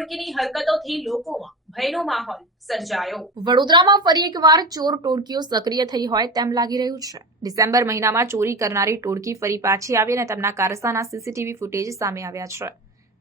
ટોળકીની હરકતોથી લોકોમાં ભયનો માહોલ સર્જાયો। વડોદરામાં ફરી એકવાર ચોર ટોળકીઓ સક્રિય થઈ હોય તેમ લાગી રહ્યું છે। ડિસેમ્બર મહિનામાં ચોરી કરનારી ટોળકી ફરી પાછી આવી અને તેમના કારસ્તાના સીસીટીવી ફૂટેજ સામે આવ્યા છે।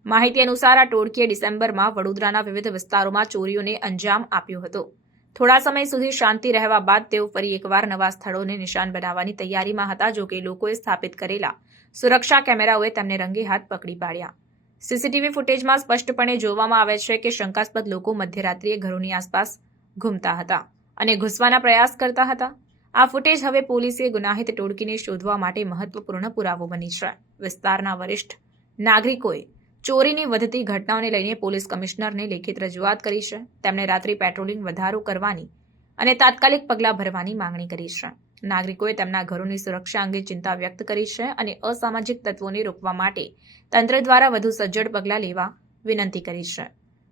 માહિતી અનુસાર આ ટોળકીએ ડિસેમ્બરમાં વડોદરાના વિવિધ વિસ્તારોમાં ચોરીઓને અંજામ આપ્યો હતો। થોડા સમય સુધી શાંતિ રહેવા બાદ તેઓ ફરી એકવાર નવા સ્થળોને નિશાન બનાવવાની તૈયારીમાં હતા। જો કે લોકોએ સ્થાપિત કરેલા સુરક્ષા કેમેરાઓએ તેમને રંગે હાથ પકડી પાડ્યા। સીસીટીવી ફૂટેજમાં સ્પષ્ટપણે જોવામાં આવે છે કે શંકાસ્પદ લોકો મધ્યરાત્રિએ ઘરોની આસપાસ ઘૂમતા હતા અને ઘૂસવાના પ્રયાસ કરતા હતા। આ ફૂટેજ હવે પોલીસે ગુનાહિત ટોળકીને શોધવા માટે મહત્વપૂર્ણ પુરાવો બની છે। વિસ્તારના વરિષ્ઠ નાગરિકોએ ચોરીની વધતી ઘટનાઓને લઈને પોલીસ કમિશનરને લેખિત રજૂઆત કરી છે। તેમણે રાત્રિ પેટ્રોલિંગ વધારો કરવાની અને તાત્કાલિક પગલાં ભરવાની માંગણી કરી છે। નાગરિકોએ તેમના ઘરોની સુરક્ષા અંગે ચિંતા વ્યક્ત કરી છે અને અસામાજિક તત્વોને રોકવા માટે તંત્ર દ્વારા વધુ સજ્જડ પગલાં લેવા વિનંતી કરી છે।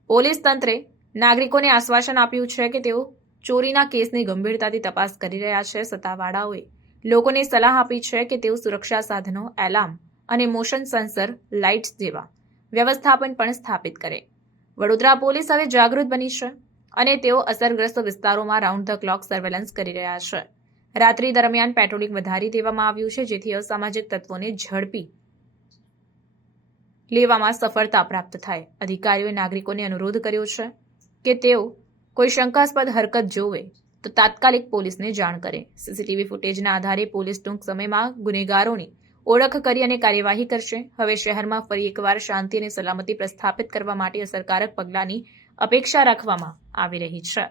પોલીસ તંત્રે નાગરિકોને આશ્વાસન આપ્યું છે કે તેઓ ચોરીના કેસની ગંભીરતાથી તપાસ કરી રહ્યા છે। સત્તાવાળાઓએ લોકોને સલાહ આપી છે કે તેઓ સુરક્ષા સાધનો, એલાર્મ અને મોશન સેન્સર લાઇટ્સ જેવા વ્યવસ્થાપન પણ સ્થાપિત કરે। વડોદરા પોલીસ હવે જાગૃત બની છે અને તેઓ અસરગ્રસ્ત વિસ્તારોમાં રાઉન્ડ ધ ક્લોક સર્વેલન્સ કરી રહ્યા છે। રાત્રિ દરમિયાન પેટ્રોલિંગ વધારી દેવામાં આવ્યું છે જેથી અસામાજિક તત્વોને ઝડપી લેવામાં સફળતા પ્રાપ્ત થાય। અધિકારીઓએ નાગરિકોને અનુરોધ કર્યો છે કે તેઓ કોઈ શંકાસ્પદ હરકત જોવે તો તાત્કાલિક પોલીસને જાણ કરે। સીસીટીવી ફૂટેજના આધારે પોલીસ ટૂંક સમયમાં ગુનેગારોની ઓળખ કરી અને કાર્યવાહી કરશે। હવે શહેરમાં ફરી એકવાર શાંતિ અને સલામતી પ્રસ્થાપિત કરવા માટે અસરકારક પગલાંની અપેક્ષા રાખવામાં આવી રહી છે।